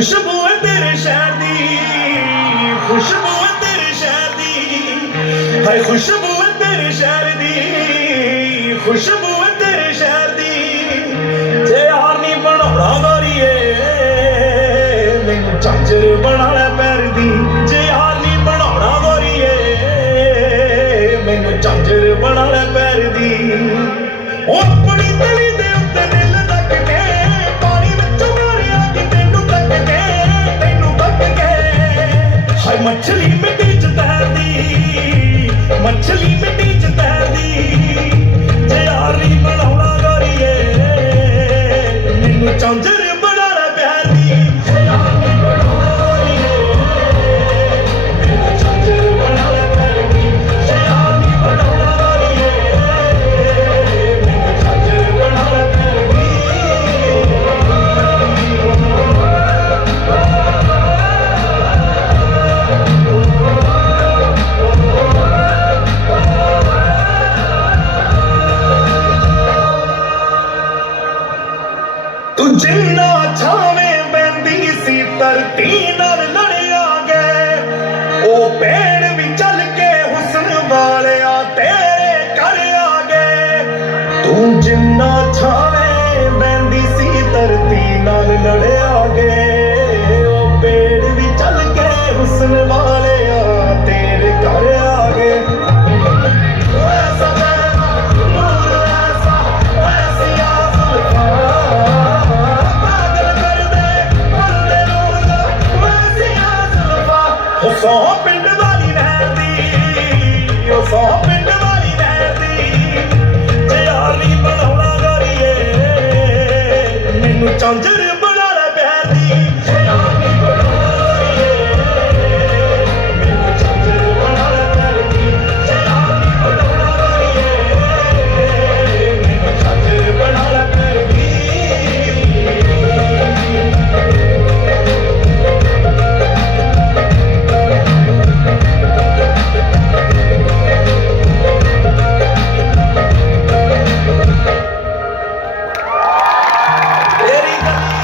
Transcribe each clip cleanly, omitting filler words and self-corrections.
खुशबू है तेरे शहर दी, खुशबू है तेरे शहर दी, हाय खुशबू है तेरे शहर दी, खुशबू है तेरे शहर दी। जे यार नहीं बनाना गोरीए मैनू झांझर बना ले पैर दी, जे यार नहीं बनाना गोरीए मैनू झांझर बना ले पैर दी। ओ अपनी तली दे उत्ते दिल रख के पानी विचों मारिया कि तैनू तक के, तैनू तक के। हाय मछली मिट्टी च तैरदी, मछली मिट्टी च तैरदी, जे यार नहीं बनाना गोरीए मैनू झांझर बना ले प्यार दी। जे यार नहीं बनाना गोरीए मैनू झांझर बना ले प्यार दी, जे यार नहीं बनाना गोरीए मैनू झांझर बना ले प्यार दी। तू जिन्ना छावें बहंदी सी धरती नाल लड़िया गए, ओ पेड़ भी चल के हुस्न वालिया तेरे घर आ गए। तू जिन्ना छावें बहंदी सी धरती नाल लड़िया गए, ओ पेड़ भी चल के हुस्न वालिया तेरे घर आ गए। सौ पिंड वाली रहती, ओ सौ पिंड वाली रहती, जे यार नहीं बनाना गोरीए मैनू झांझर बना ले प्यार दी। जे यार नहीं बनाना गोरीए मैनू झांझर बना ले प्यार दी, जे यार नहीं बनाना गोरीए मैनू झांझर बना ले प्यार दी। तेरी गली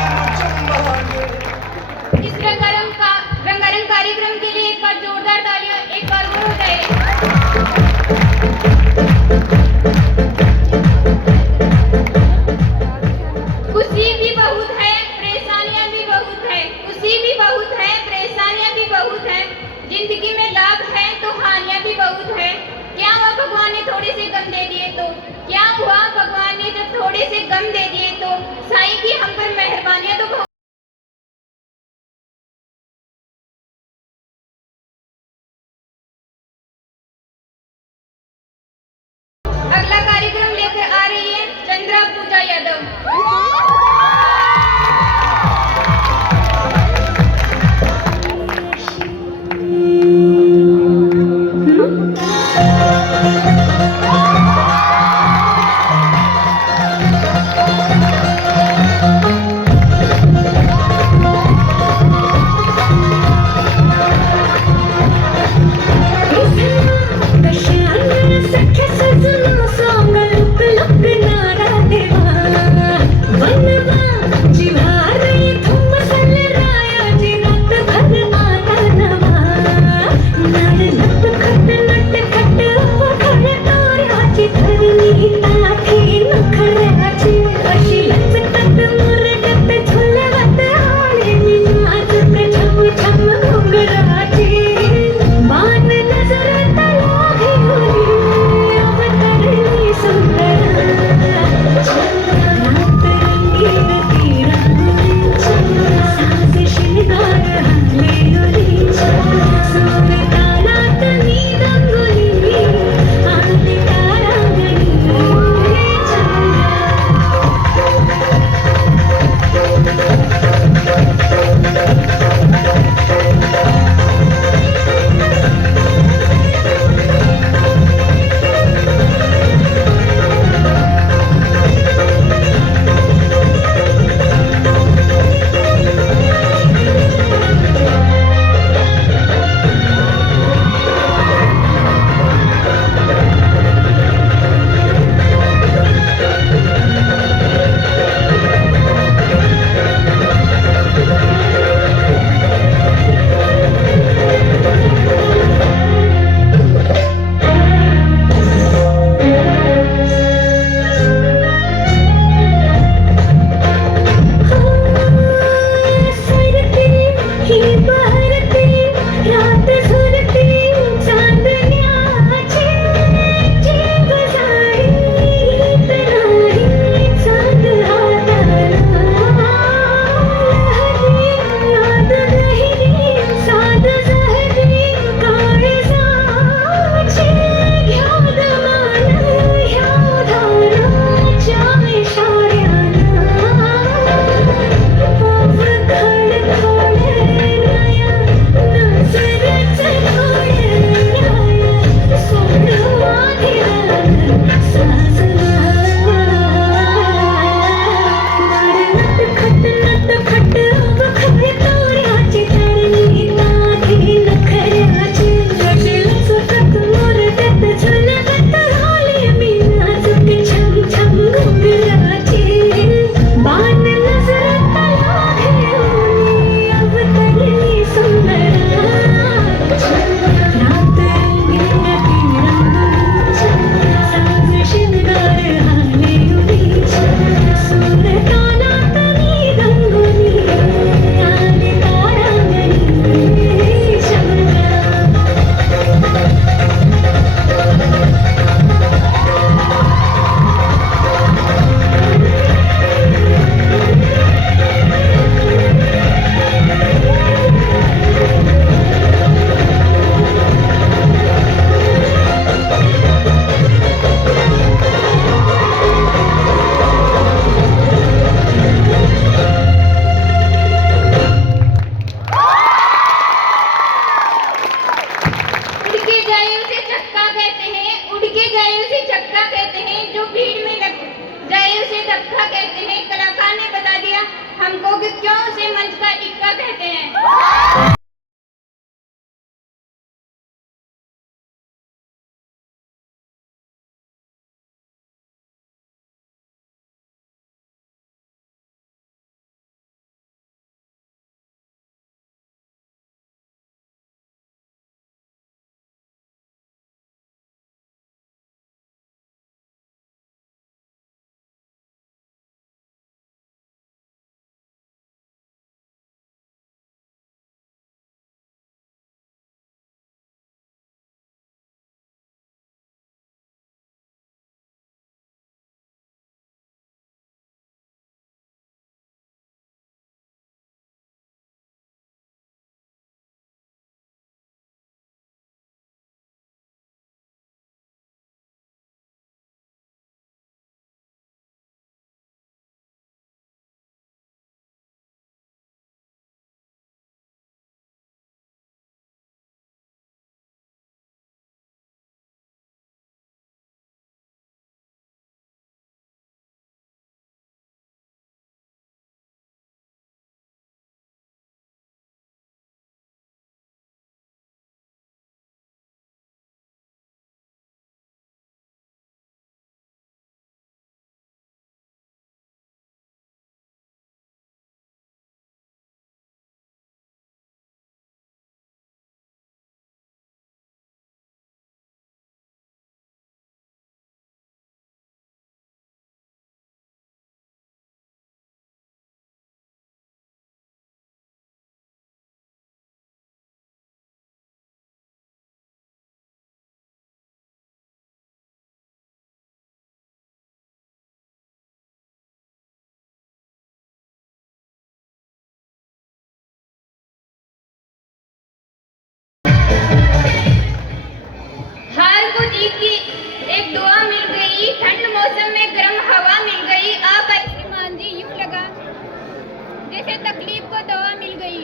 हर तकलीफ को दवा मिल गई।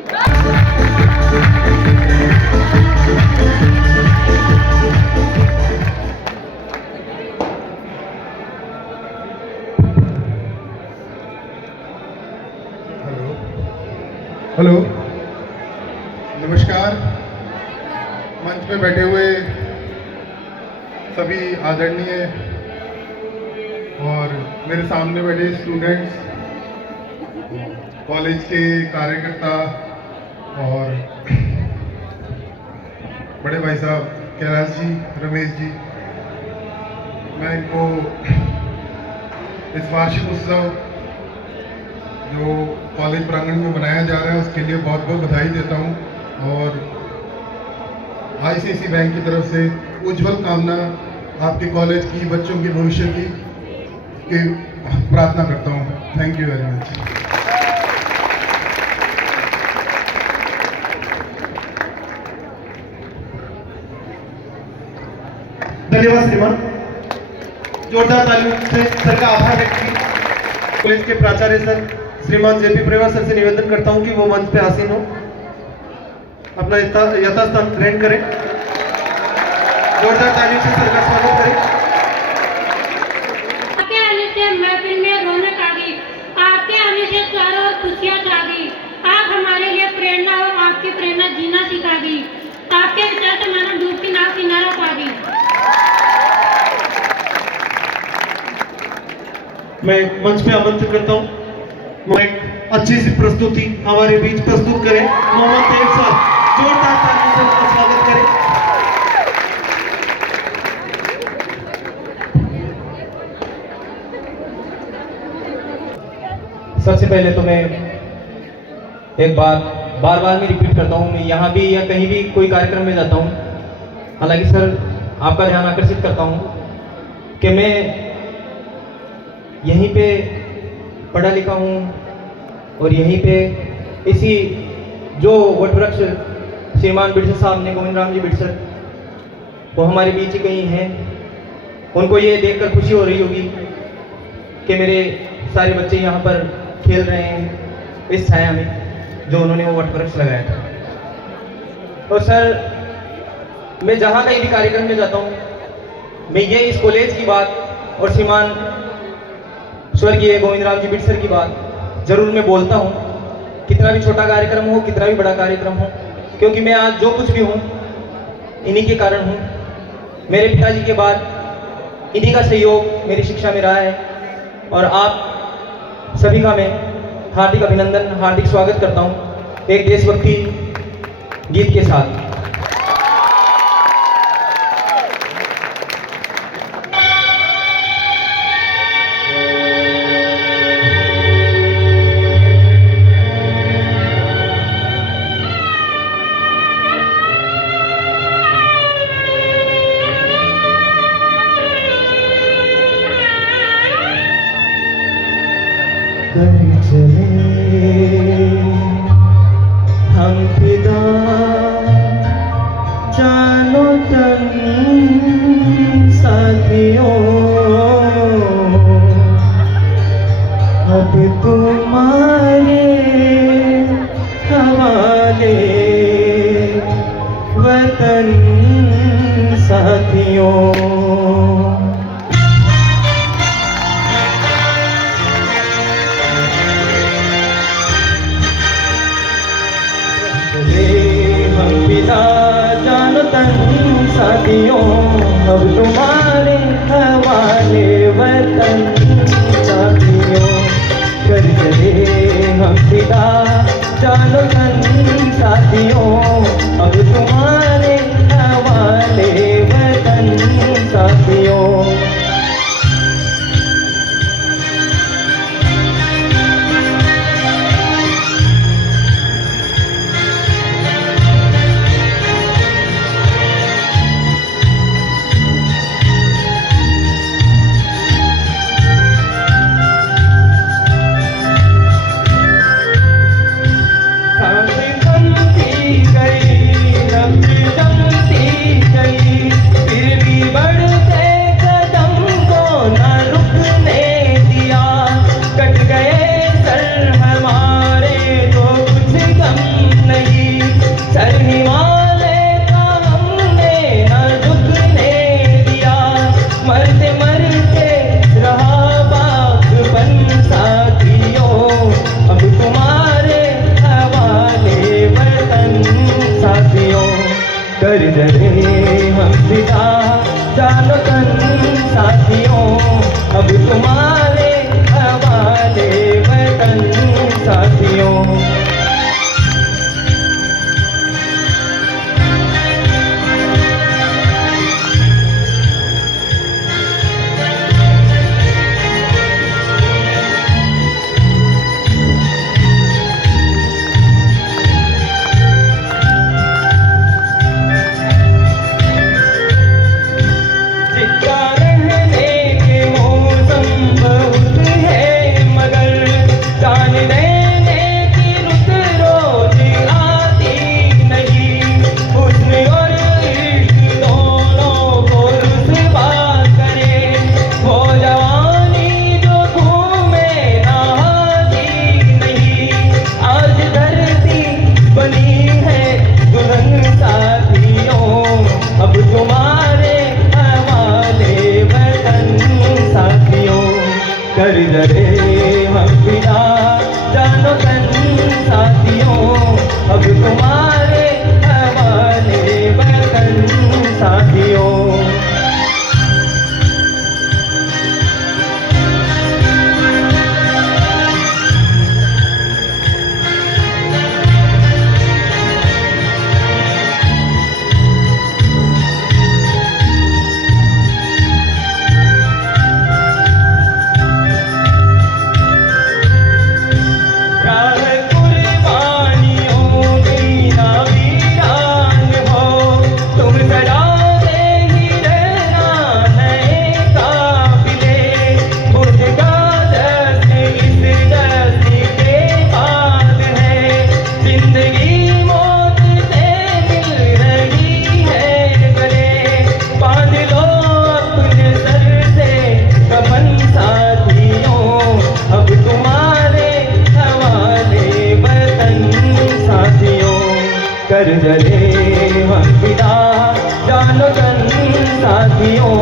हेलो, नमस्कार। मंच पे बैठे हुए सभी आदरणीय और मेरे सामने बैठे स्टूडेंट्स, कॉलेज के कार्यकर्ता और बड़े भाई साहब कैलाश जी, रमेश जी, मैं इनको इस वार्षिक उत्सव जो कॉलेज प्रांगण में मनाया जा रहा है उसके लिए बहुत बहुत बधाई देता हूं और आईसीआईसी बैंक की तरफ से उज्जवल कामना आपके कॉलेज की, बच्चों के भविष्य की प्रार्थना करता हूं। Thank you very much. धन्यवाद श्रीमान। जोरदार तालियों से सर का आभार व्यक्त की। कॉलेज के प्राचार्य सर श्रीमान जेपी प्रेवा सर से निवेदन करता हूं कि वो मंच पे आसीन हो, अपना यथास्थान ग्रहण करें। जोरदार तालियों से सर का स्वागत करें। आपके आने से महफिल में रौनक आ गई, आपके आने से चारों ओर खुशियां छा गई। आप हमारे लिए प्रेरणा और आपकी प्रेरणा जीना सिखा गई। आपके विचार से मानो डूबती नाव किनारा पा गई। मैं मंच पे आमंत्रित करता हूं, वो एक अच्छी सी प्रस्तुति हमारे बीच प्रस्तुत करें। मोहम्मद तैयब साहब, जोरदार तालियों से उनका स्वागत करें। सबसे पहले तो मैं एक बात बार बार मैं रिपीट करता हूँ, मैं यहाँ भी या कहीं भी कोई कार्यक्रम में जाता हूँ, हालांकि सर आपका ध्यान आकर्षित करता हूँ कि मैं यहीं पे पढ़ा लिखा हूँ और यहीं पे इसी जो वटवृक्ष श्रीमान बिरसर साहब ने, गोविंद राम जी बिरसर, वो हमारे बीच ही कहीं हैं। उनको ये देखकर खुशी हो रही होगी कि मेरे सारे बच्चे यहाँ पर खेल रहे हैं इस छाया में जो उन्होंने वो वटवृक्ष लगाया था। और सर मैं जहाँ कहीं भी कार्यक्रम में जाता हूँ, मैं ये इस कॉलेज की बात और श्रीमान स्वर्गीय गोविंद राम जी बिरसर की बात जरूर मैं बोलता हूँ, कितना भी छोटा कार्यक्रम हो, कितना भी बड़ा कार्यक्रम हो, क्योंकि मैं आज जो कुछ भी हूँ इन्हीं के कारण हूँ। मेरे पिताजी के बाद इन्हीं का सहयोग मेरी शिक्षा में रहा है और आप सभी का मैं हार्दिक अभिनंदन, हार्दिक स्वागत करता हूँ एक देशभक्ति गीत के साथ। हम फिदा जानो तन साथियों, अब तुम्हारे हवाले वतन साथियों। जानो तन साथियों, अब तुम्हारे हवाले वतन साथियों। कर चले हम फिदा जानो तन साथियों, अब तुम्हारे हवाले वतन साथियों। वतन साथियों, अब तुम्हारे हवाले वतन साथियों। कर जरे हम बिना जानो तन साथियों, अब तुम्हारे हवाले वतन साथियों। कर जरे हम पिता जानो तन साथियों,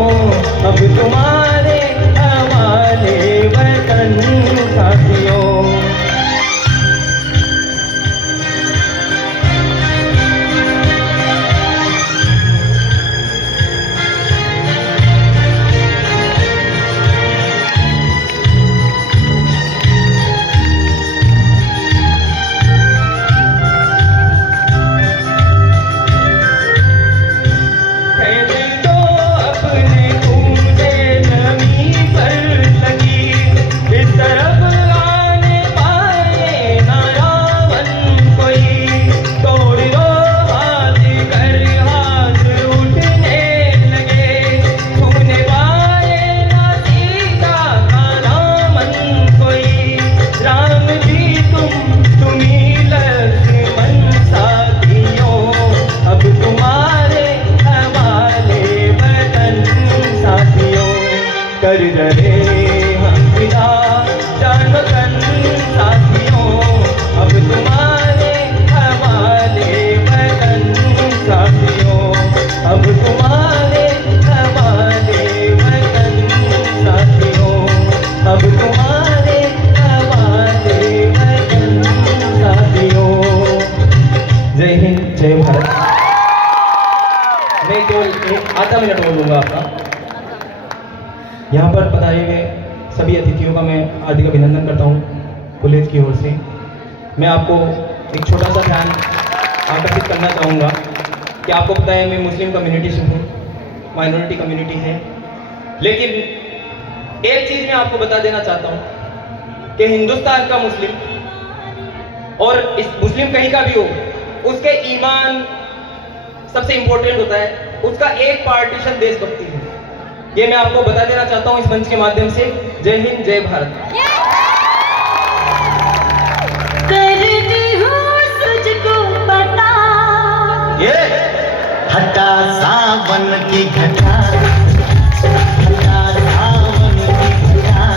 अब तुम्हारे हवाले वतन साथियों। कर जरे हम पिता जानो तन साथियों, अब तुम्हारे हवाले वतन साथियों, अब तुम्हारे हवाले वतन साथियों, अब तुम्हारे हवाले वतन साथियों। जय हिंद, जय भारत। मैं केवल आधा मिनट बोलूँगा आपका। यहाँ पर पधारे हुए सभी अतिथियों का मैं हार्दिक अभिनंदन करता हूँ कॉलेज की ओर से। मैं आपको एक छोटा सा ध्यान आकर्षित करना चाहूँगा कि आपको पता है मैं मुस्लिम कम्युनिटी से हूँ, माइनॉरिटी कम्युनिटी है, लेकिन एक चीज़ मैं आपको बता देना चाहता हूँ कि हिंदुस्तान का मुस्लिम और इस मुस्लिम कहीं का भी हो, उसके ईमान सबसे इम्पोर्टेंट होता है, उसका एक पार्टीशन देशभक्ति है। ये मैं आपको बता देना चाहता हूँ इस मंच के माध्यम से। जय हिंद, जय भारत। करती हूँ तुझको पता, ये हटा सावन की घटा, हटा सावन की घटा।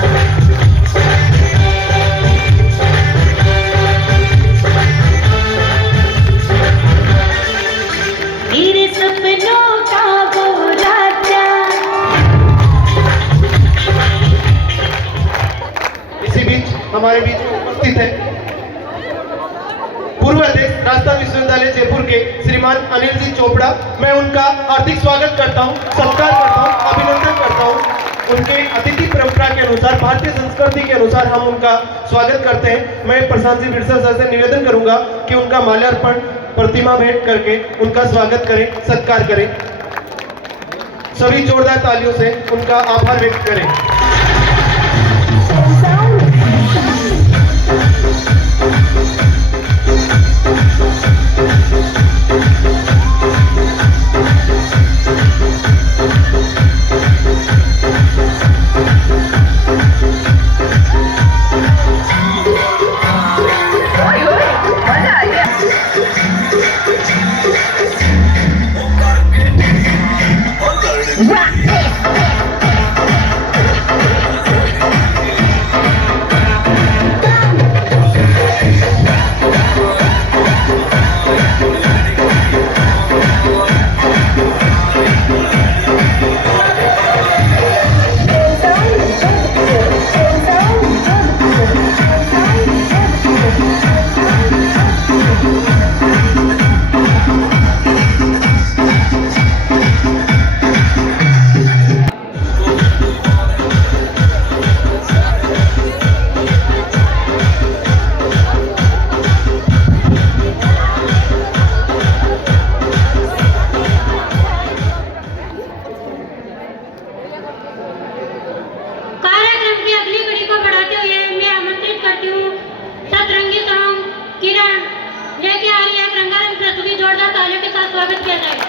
मेरे सपनों का वो राजा। इसी बीच हमारे बीच में उपस्थित है पूर्व अध्यक्ष राजस्थान विश्वविद्यालय जयपुर के श्रीमान अनिल जी चोपड़ा, मैं उनका हार्दिक स्वागत करता हूं, सत्कार करता हूं, अभिनंदन करता हूं। उनके अतिथि परंपरा के अनुसार, भारतीय संस्कृति के अनुसार हम उनका स्वागत करते हैं। मैं प्रशांत जी बिरसा सर से निवेदन करूंगा कि उनका माल्यार्पण प्रतिमा भेंट करके उनका स्वागत करें, सत्कार करें। सभी जोरदार तालियों से उनका आभार व्यक्त करें। स्वागत किया जाएगा।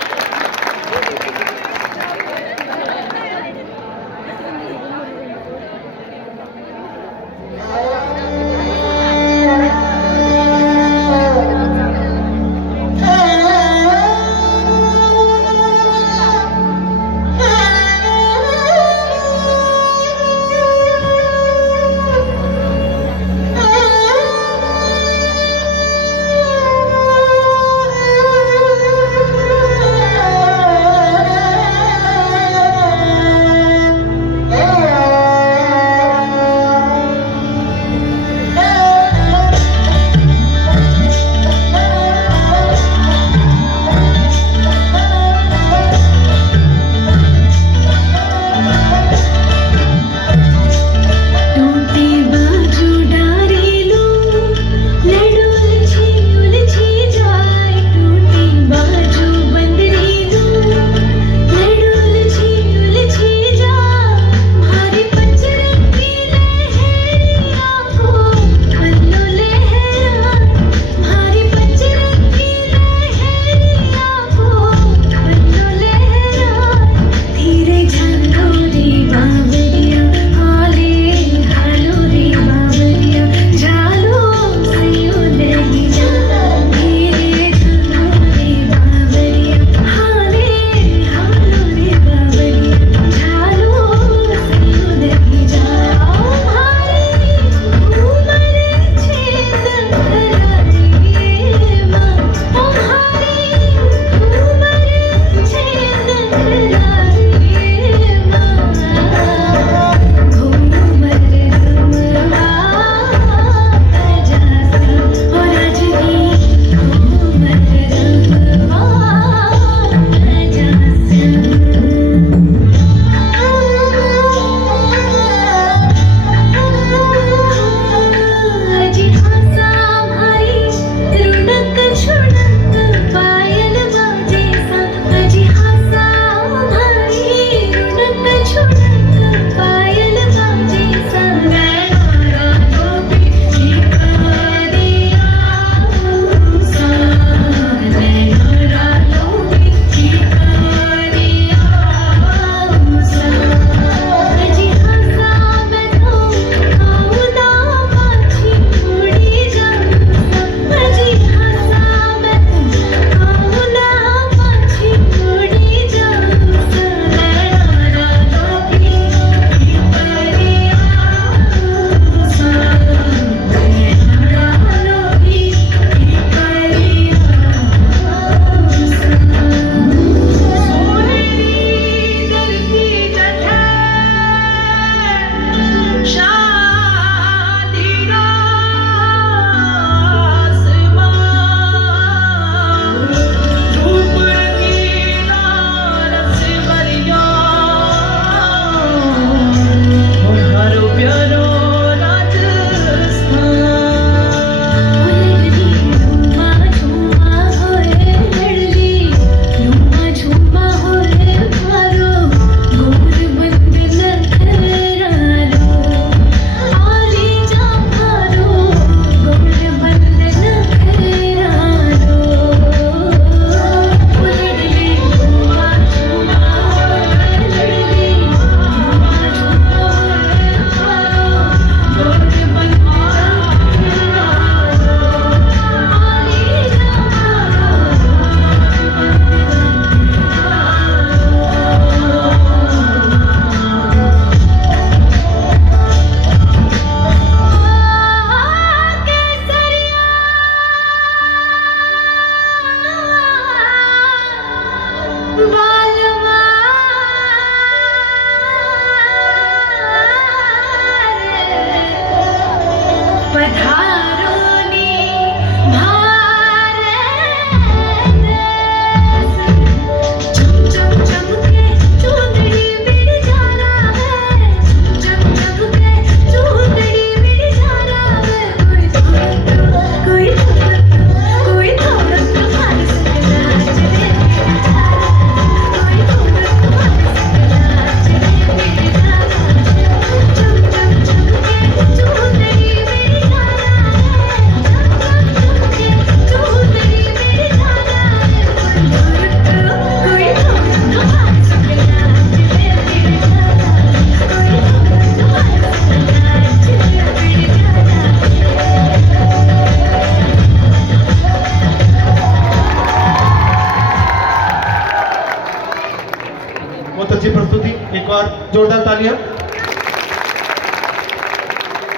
जोरदार तालियां।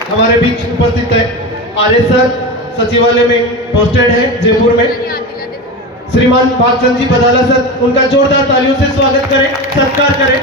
हमारे बीच उपस्थित है आर्य सर, सचिवालय में पोस्टेड है जयपुर में, श्रीमान भागचंद जी बदाला सर, उनका जोरदार तालियों से स्वागत करें, सत्कार करें।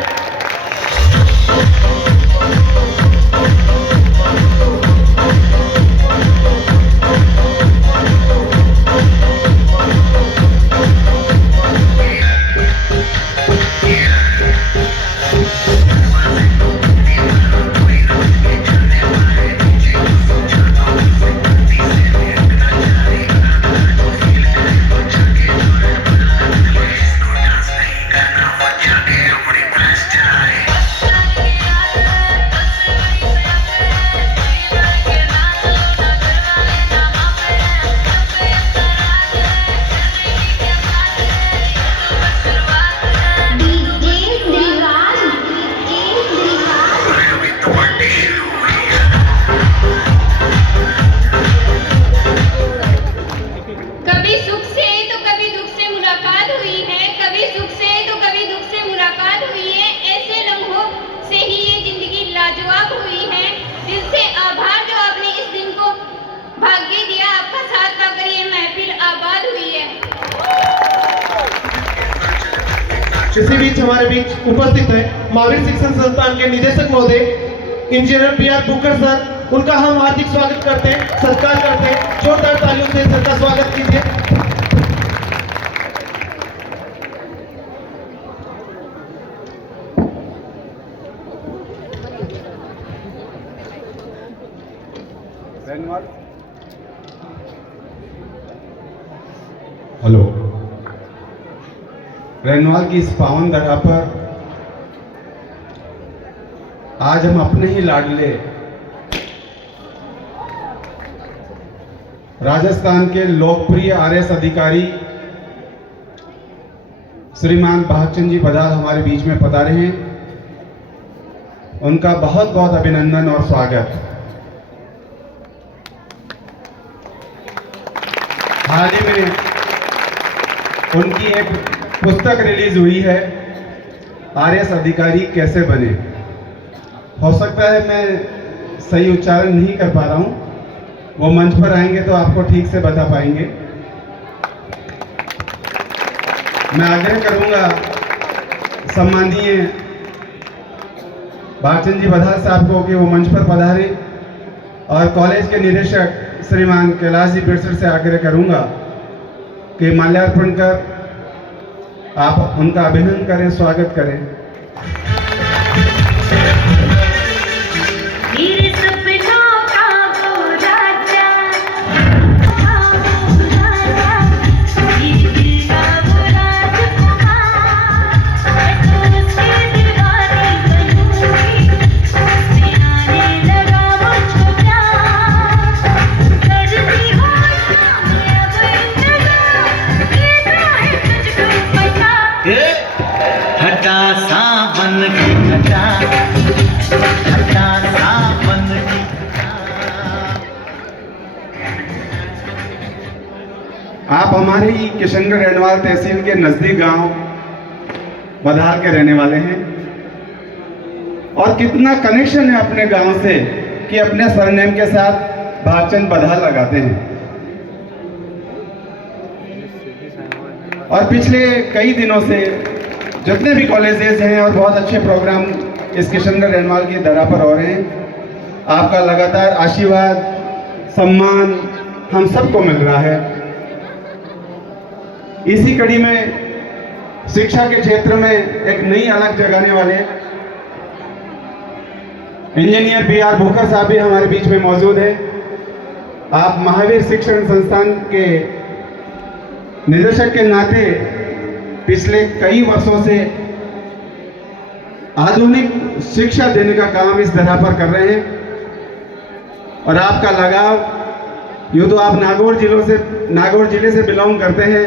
कभी सुख से तो कभी दुख से मुलाकात हुई है, कभी सुख से तो कभी दुख से मुलाकात हुई है। ऐसे लम्हों से ही ये जिंदगी लाजवाब हुई है। दिल से आभार जो आपने इस दिन को भाग्य दिया, आपका साथ पाकर ये महफिल आबाद हुई है। इसी बीच हमारे बीच उपस्थित है महावीर शिक्षण संस्थान के निदेशक महोदय engineer B R Bukar sir, उनका हम हार्दिक स्वागत करते हैं, सत्कार करते हैं, जोरदार तालियों से सर का स्वागत कीजिए। हेलो, रैनवाल की इस पावन धरा पर आज हम अपने ही लाडले राजस्थान के लोकप्रिय आरएएस अधिकारी श्रीमान भागचंद जी बदाल हमारे बीच में पधारे हैं। उनका बहुत बहुत अभिनंदन और स्वागत। हाल ही में उनकी एक पुस्तक रिलीज हुई है, आरएएस अधिकारी कैसे बने। हो सकता है मैं सही उच्चारण नहीं कर पा रहा हूं, वो मंच पर आएंगे तो आपको ठीक से बता पाएंगे। मैं आग्रह करूंगा सम्माननीय भागचंद जी बदाल साहब को कि वो मंच पर पधारे, और कॉलेज के निदेशक श्रीमान कैलाश जी बिरसर से आग्रह करूंगा कि माल्यार्पण कर आप उनका अभिनंदन करें, स्वागत करें। हटा सावन की हटा, हटा सावन की आप हमारे ही किशनगढ़ रैनवाल तहसील के नजदीक गांव बधार के रहने वाले हैं, और कितना कनेक्शन है अपने गांव से कि अपने सरनेम के साथ भागचंद बधार लगाते हैं। और पिछले कई दिनों से जितने भी कॉलेजेस हैं और बहुत अच्छे प्रोग्राम इस किशनगढ़ रैनवाल की धरा पर हो रहे हैं, आपका लगातार आशीर्वाद, सम्मान हम सबको मिल रहा है। इसी कड़ी में शिक्षा के क्षेत्र में एक नई अलग जगाने वाले इंजीनियर बी आर बुकर साहब भी हमारे बीच में मौजूद है। आप महावीर शिक्षण संस्थान के निदेशक के नाते पिछले कई वर्षों से आधुनिक शिक्षा देने का काम इस धरा पर कर रहे हैं, और आपका लगाव, यूँ तो आप नागौर जिले से बिलोंग करते हैं,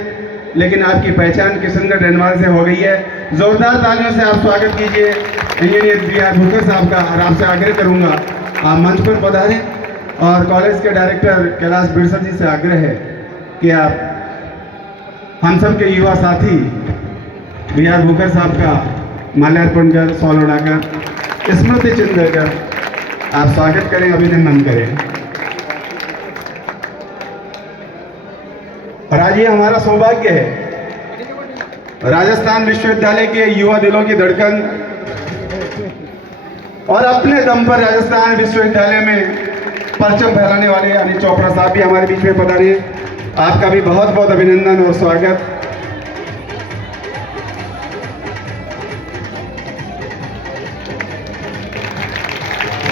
लेकिन आपकी पहचान किशनगढ़ रैनवाल से हो गई है। जोरदार तालियों से आप स्वागत कीजिए इंजीनियर बी आर बुकर साहब का। और आपसे आग्रह करूंगा आप मंच पर पधारें, और कॉलेज के डायरेक्टर कैलाश बिरसर जी से आग्रह है कि आप हम सब के युवा साथी बी आर बुकर साहब का माल्यार्पण कर, सॉल उड़ाकर स्मृति चिन्ह देकर आप स्वागत करें, अभिनंदन करें। और आज ये हमारा सौभाग्य है, राजस्थान विश्वविद्यालय के युवा दिलों की धड़कन और अपने दम पर राजस्थान विश्वविद्यालय में परचम फहराने वाले अनिल चोपड़ा साहब भी हमारे बीच में पधारे। आपका भी बहुत बहुत अभिनंदन और स्वागत।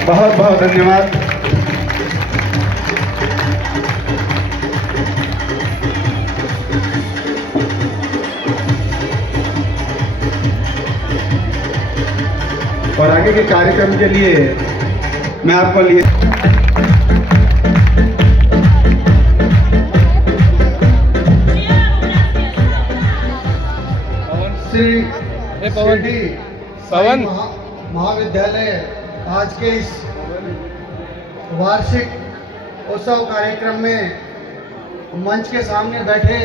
बहुत बहुत धन्यवाद। और आगे के कार्यक्रम के लिए मैं आपको लिए श्री शिरडी साई महाविद्यालय आज के इस वार्षिक उत्सव कार्यक्रम में मंच के सामने बैठे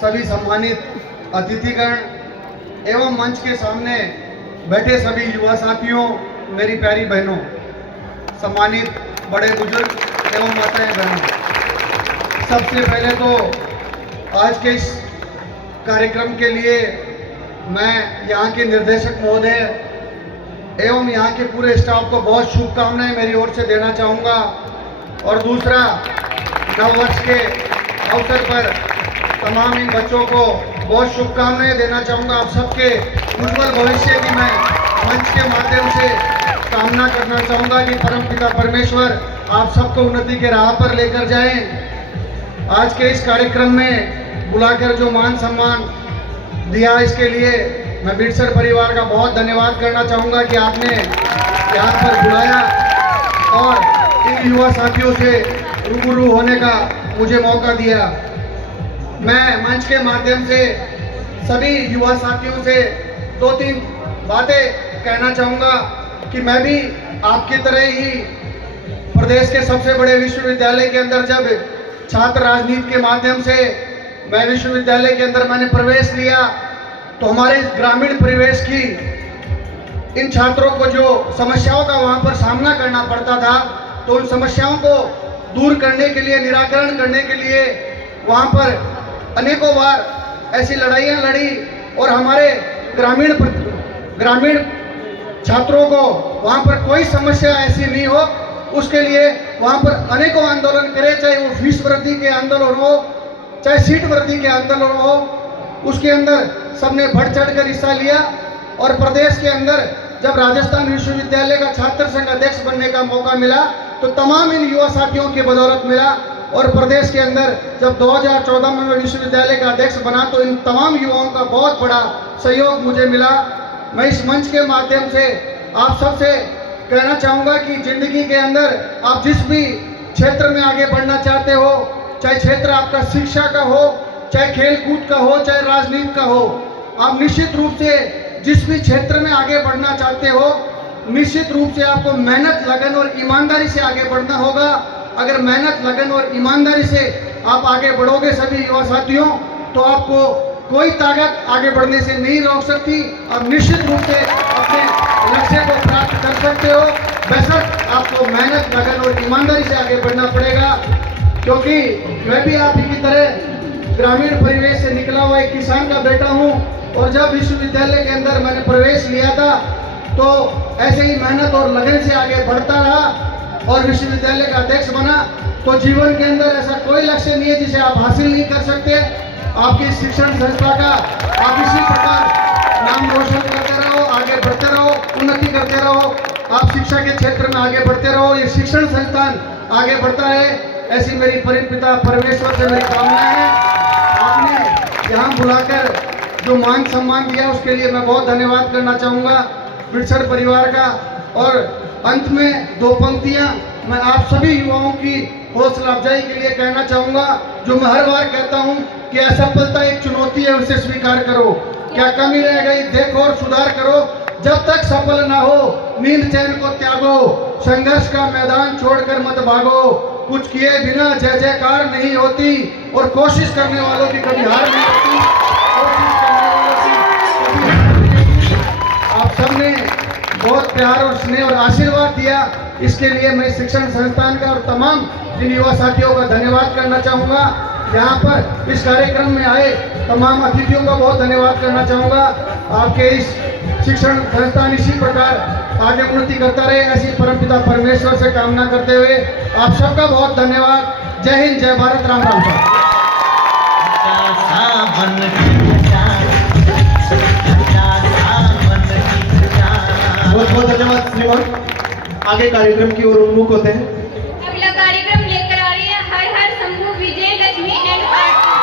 सभी सम्मानित अतिथिगण एवं मंच के सामने बैठे सभी युवा साथियों, मेरी प्यारी बहनों, सम्मानित बड़े बुजुर्ग एवं माताएं बहनों, सबसे पहले तो आज के इस कार्यक्रम के लिए मैं यहाँ के निर्देशक महोदय एवं यहाँ के पूरे स्टाफ को बहुत शुभकामनाएं मेरी ओर से देना चाहूँगा। और दूसरा, नव वर्ष के अवसर पर तमाम इन बच्चों को बहुत शुभकामनाएं देना चाहूँगा। आप सबके उज्जवल भविष्य की मैं मंच के माध्यम से कामना करना चाहूँगा कि परमपिता परमेश्वर आप सबको उन्नति के राह पर लेकर जाएं। आज के इस कार्यक्रम में बुलाकर जो मान सम्मान दिया, इसके लिए मैं बिरसर परिवार का बहुत धन्यवाद करना चाहूँगा कि आपने यहाँ पर बुलाया और इन युवा साथियों से रूबरू होने का मुझे मौका दिया। मैं मंच के माध्यम से सभी युवा साथियों से 2-3 बातें कहना चाहूँगा कि मैं भी आपकी तरह ही प्रदेश के सबसे बड़े विश्वविद्यालय के अंदर जब छात्र राजनीति के माध्यम से मैं विश्वविद्यालय के अंदर मैंने प्रवेश लिया, तो हमारे ग्रामीण परिवेश की इन छात्रों को जो समस्याओं का वहाँ पर सामना करना पड़ता था, तो उन समस्याओं को दूर करने के लिए, निराकरण करने के लिए वहाँ पर अनेकों बार ऐसी लड़ाइयाँ लड़ी और हमारे ग्रामीण छात्रों को वहाँ पर कोई समस्या ऐसी नहीं हो, उसके लिए वहाँ पर अनेकों आंदोलन करे, चाहे वो फीस वृद्धि के आंदोलन हो, चाहे सीट वृद्धि के आंदोलन हो, उसके अंदर सबने बढ़ चढ़ कर हिस्सा लिया। और प्रदेश के अंदर जब राजस्थान विश्वविद्यालय का छात्र संघ अध्यक्ष बनने का मौका मिला, तो तमाम इन युवा साथियों की बदौलत मिला। और प्रदेश के अंदर जब 2014 में मैं विश्वविद्यालय का अध्यक्ष बना, तो इन तमाम युवाओं का बहुत बड़ा सहयोग मुझे मिला। मैं इस मंच के माध्यम से आप सबसे कहना चाहूँगा कि जिंदगी के अंदर आप जिस भी क्षेत्र में आगे बढ़ना चाहते हो, चाहे क्षेत्र आपका शिक्षा का हो, चाहे खेल कूद का हो, चाहे राजनीति का हो, आप निश्चित रूप से जिस भी क्षेत्र में आगे बढ़ना चाहते हो, निश्चित रूप से आपको मेहनत, लगन और ईमानदारी से आगे बढ़ना होगा। अगर मेहनत, लगन और ईमानदारी से आप आगे बढ़ोगे सभी युवा साथियों, तो आपको कोई ताकत आगे बढ़ने से नहीं रोक सकती। आप निश्चित रूप से अपने लक्ष्य को प्राप्त कर सकते हो, बेशक आपको मेहनत, लगन और ईमानदारी से आगे बढ़ना पड़ेगा। क्योंकि मैं भी आप ही की तरह ग्रामीण परिवेश से निकला हुआ एक किसान का बेटा हूँ, और जब विश्वविद्यालय के अंदर मैंने प्रवेश लिया था, तो ऐसे ही मेहनत और लगन से आगे बढ़ता रहा और विश्वविद्यालय का अध्यक्ष बना। तो जीवन के अंदर ऐसा कोई लक्ष्य नहीं है जिसे आप हासिल नहीं कर सकते। आपकी शिक्षण संस्था का आप इसी प्रकार नाम रोशन करते रहो, आगे बढ़ते रहो, उन्नति करते रहो, आप शिक्षा के क्षेत्र में आगे बढ़ते रहो, ये शिक्षण संस्थान आगे बढ़ता है, ऐसी मेरी परमपिता परमेश्वर से मेरी कामना है। आपने यहाँ बुलाकर जो मान सम्मान दिया, उसके लिए मैं बहुत धन्यवाद करना चाहूँगा बिरसर परिवार का। और अंत में 2 पंक्तियाँ मैं आप सभी युवाओं की हौसला अफजाई के लिए कहना चाहूँगा, जो मैं हर बार कहता हूँ कि असफलता एक चुनौती है, उसे स्वीकार करो। क्या कमी रह गई देखो और सुधार करो। जब तक सफल ना हो नींद चैन को त्यागो, संघर्ष का मैदान छोड़कर मत भागो। कुछ किए बिना जय जयकार नहीं होती, और कोशिश करने वालों की कभी हार नहीं होती। कोशिश करने वालों की कभी हार नहीं होती। आप सबने बहुत प्यार और स्नेह और आशीर्वाद दिया, इसके लिए मैं शिक्षण संस्थान का और तमाम जिन युवा साथियों का धन्यवाद करना चाहूँगा। यहाँ पर इस कार्यक्रम में आए तमाम अतिथियों का बहुत धन्यवाद करना चाहूँगा। आपके इस शिक्षण संस्थान इसी प्रकार आगे उन्नति करता रहे, ऐसी परमपिता परमेश्वर से कामना करते हुए आप सबका बहुत धन्यवाद। जय हिंद, जय भारत, राम राम। बहुत बहुत धन्यवाद श्रीमान। आगे कार्यक्रम की ओर उन्मुख होते हैं। अगला कार्यक्रम लेकर आ रही है हर हर शंभू विजय लक्ष्मी एंड पार्टी।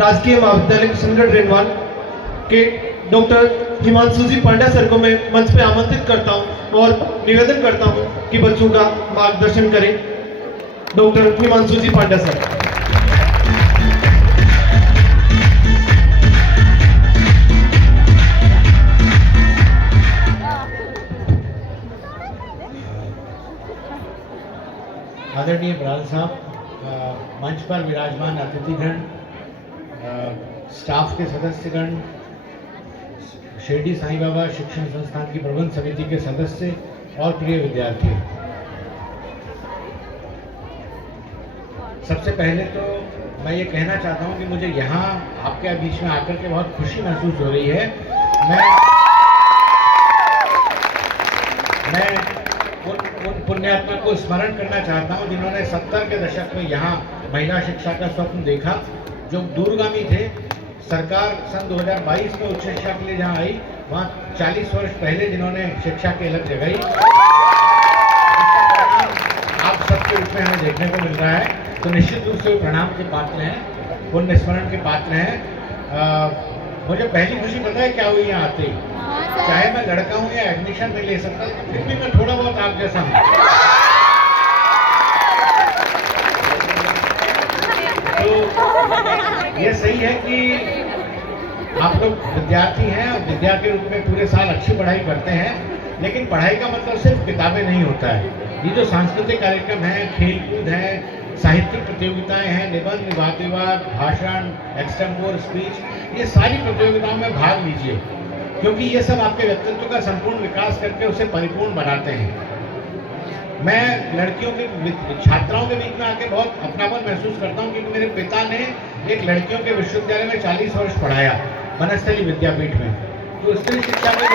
राजकीय महाविद्यालय किशनगढ़ रेनवाल के डॉक्टर हिमांशु जी पांड्या सर को मैं मंच पे आमंत्रित करता हूं और निवेदन करता हूं कि बच्चों का मार्गदर्शन करें। डॉक्टर हिमांशु जी पांड्या सर। आदरणीय बराल साहब, मंच पर विराजमान अतिथिगण, स्टाफ के सदस्यगण, शिरडी साईं बाबा शिक्षण संस्थान की प्रबंध समिति के सदस्य और प्रिय विद्यार्थी, सबसे पहले तो मैं ये कहना चाहता हूँ कि मुझे यहाँ आपके बीच में आकर के बहुत खुशी महसूस हो रही है। मैं उन पुण्यात्मा को स्मरण करना चाहता हूँ जिन्होंने 70 के दशक में यहाँ महिला शिक्षा का स्वप्न देखा, जो दूरगामी थे। सरकार सन 2022 में उच्च शिक्षा के लिए जहाँ आई, वहाँ 40 वर्ष पहले जिन्होंने शिक्षा की अलग जगाई, आप सबके रूप में हमें देखने को मिल रहा है। तो निश्चित रूप से प्रणाम के पात्र हैं, पुण्य स्मरण के पात्र हैं। मुझे पहली खुशी पता है क्या हुई यहाँ आते ही, चाहे मैं लड़का हूँ या एडमिशन नहीं ले सकता, फिर भी मैं थोड़ा बहुत आप जैसा हूँ। तो ये सही है कि आप लोग विद्यार्थी हैं और विद्यार्थी रूप में पूरे साल अच्छी पढ़ाई करते हैं, लेकिन पढ़ाई का मतलब सिर्फ किताबें नहीं होता है। ये जो सांस्कृतिक कार्यक्रम हैं, खेलकूद हैं, साहित्यिक प्रतियोगिताएं हैं, निबंध, वाद विवाद, भाषण, एक्सटेम्पोर स्पीच, ये सारी प्रतियोगिताओं में भाग लीजिए, क्योंकि ये सब आपके व्यक्तित्व का संपूर्ण विकास करके उसे परिपूर्ण बनाते हैं। मैं लड़कियों के छात्राओं के बीच में आके बहुत अपनापन महसूस करता हूँ, क्योंकि मेरे पिता ने एक लड़कियों के विश्वविद्यालय में 40 वर्ष पढ़ाया, वनस्थली विद्यापीठ में। तो स्त्री शिक्षा में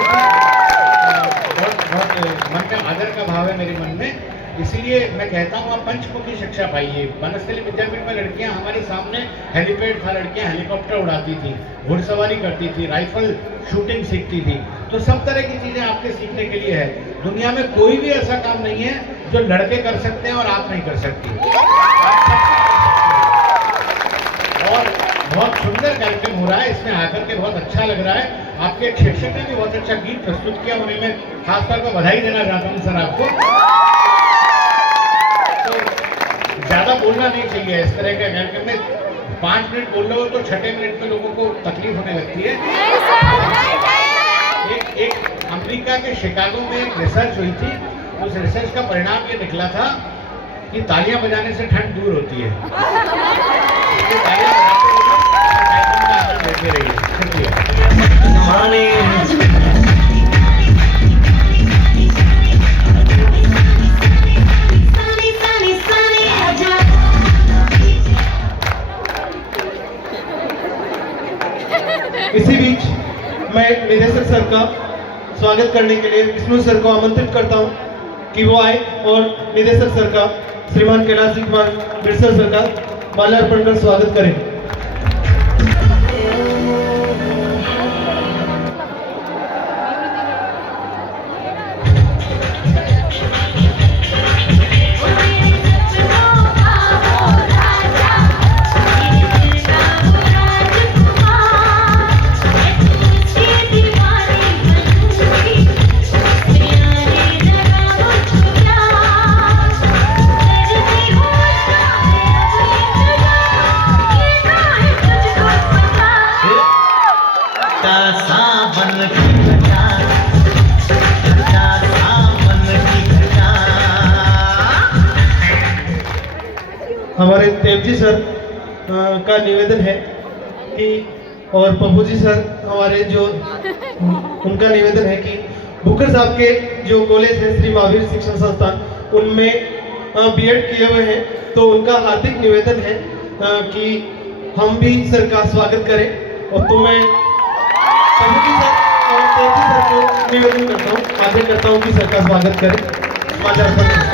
बहुत मन का आदर का भाव है मेरे मन में, इसीलिए मैं कहता हूँ आप पंचमुखी शिक्षा पाइए। वनस्थली विद्यापीठ में लड़कियाँ हमारे सामने, हेलीपैड था, लड़कियाँ हेलीकॉप्टर उड़ाती थी, घुड़सवारी करती थी, राइफल शूटिंग सीखती थी। तो सब तरह की चीज़ें आपके सीखने के लिए है। दुनिया में कोई भी ऐसा काम नहीं है जो लड़के कर सकते हैं और आप नहीं कर सकती। और बहुत सुंदर कार्यक्रम हो रहा है, इसमें आकर के बहुत अच्छा लग रहा है। आपके एक शिक्षक ने भी बहुत अच्छा गीत प्रस्तुत किया, उन्हें मैं खासतौर पर बधाई देना चाहता हूँ सर आपको। ज़्यादा बोलना नहीं चाहिए इस तरह के कार्यक्रम में। 5 मिनट बोल रहे हो तो 6ठे मिनट में लोगों को तकलीफ होने लगती है। एक अमेरिका के शिकागो में एक रिसर्च हुई थी, उस रिसर्च का परिणाम ये निकला था कि तालियां बजाने से ठंड दूर होती है। तो तालियां बजाते रहिए, कार्यक्रम का आनंद लेते रहिए। शुक्रिया। इसी बीच मैं निदेशक सर का स्वागत करने के लिए विष्णु सर को आमंत्रित करता हूं कि वो आए और निदेशक सर का श्रीमान कैलाश कुमार बिरसर सर का माल्यार्पण कर स्वागत करें। हमारे देवजी सर का निवेदन है कि, और पप्पू जी सर हमारे जो, उनका निवेदन है कि भूकर साहब के जो कॉलेज है श्री महावीर शिक्षण संस्थान, उनमें बीएड किए हुए हैं, तो उनका हार्दिक निवेदन है कि हम भी सर का स्वागत करें। और तो मैं पप्पू जी सर और देवजी सर को निवेदन करता हूँ, आग्रह करता हूँ कि सर का स्वागत करें। माल्यार्पण।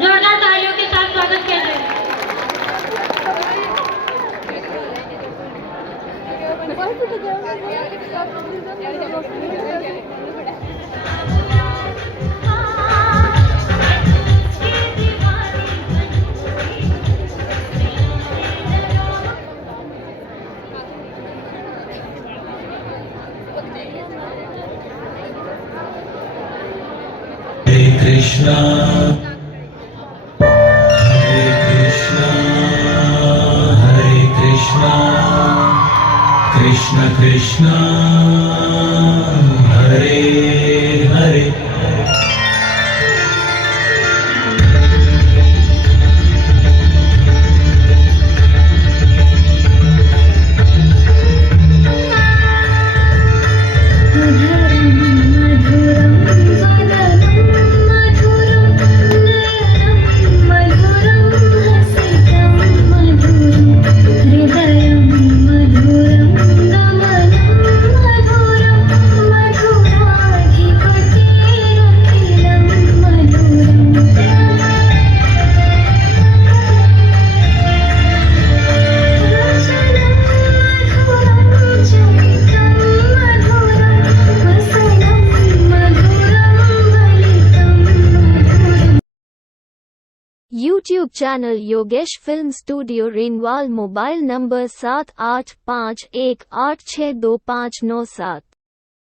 जोरदार तालियों के साथ स्वागत किया जाए। Krishna Krishna Krishna Hare Hare YouTube channel Yogesh Film Studio Renwal, mobile number 7851862597।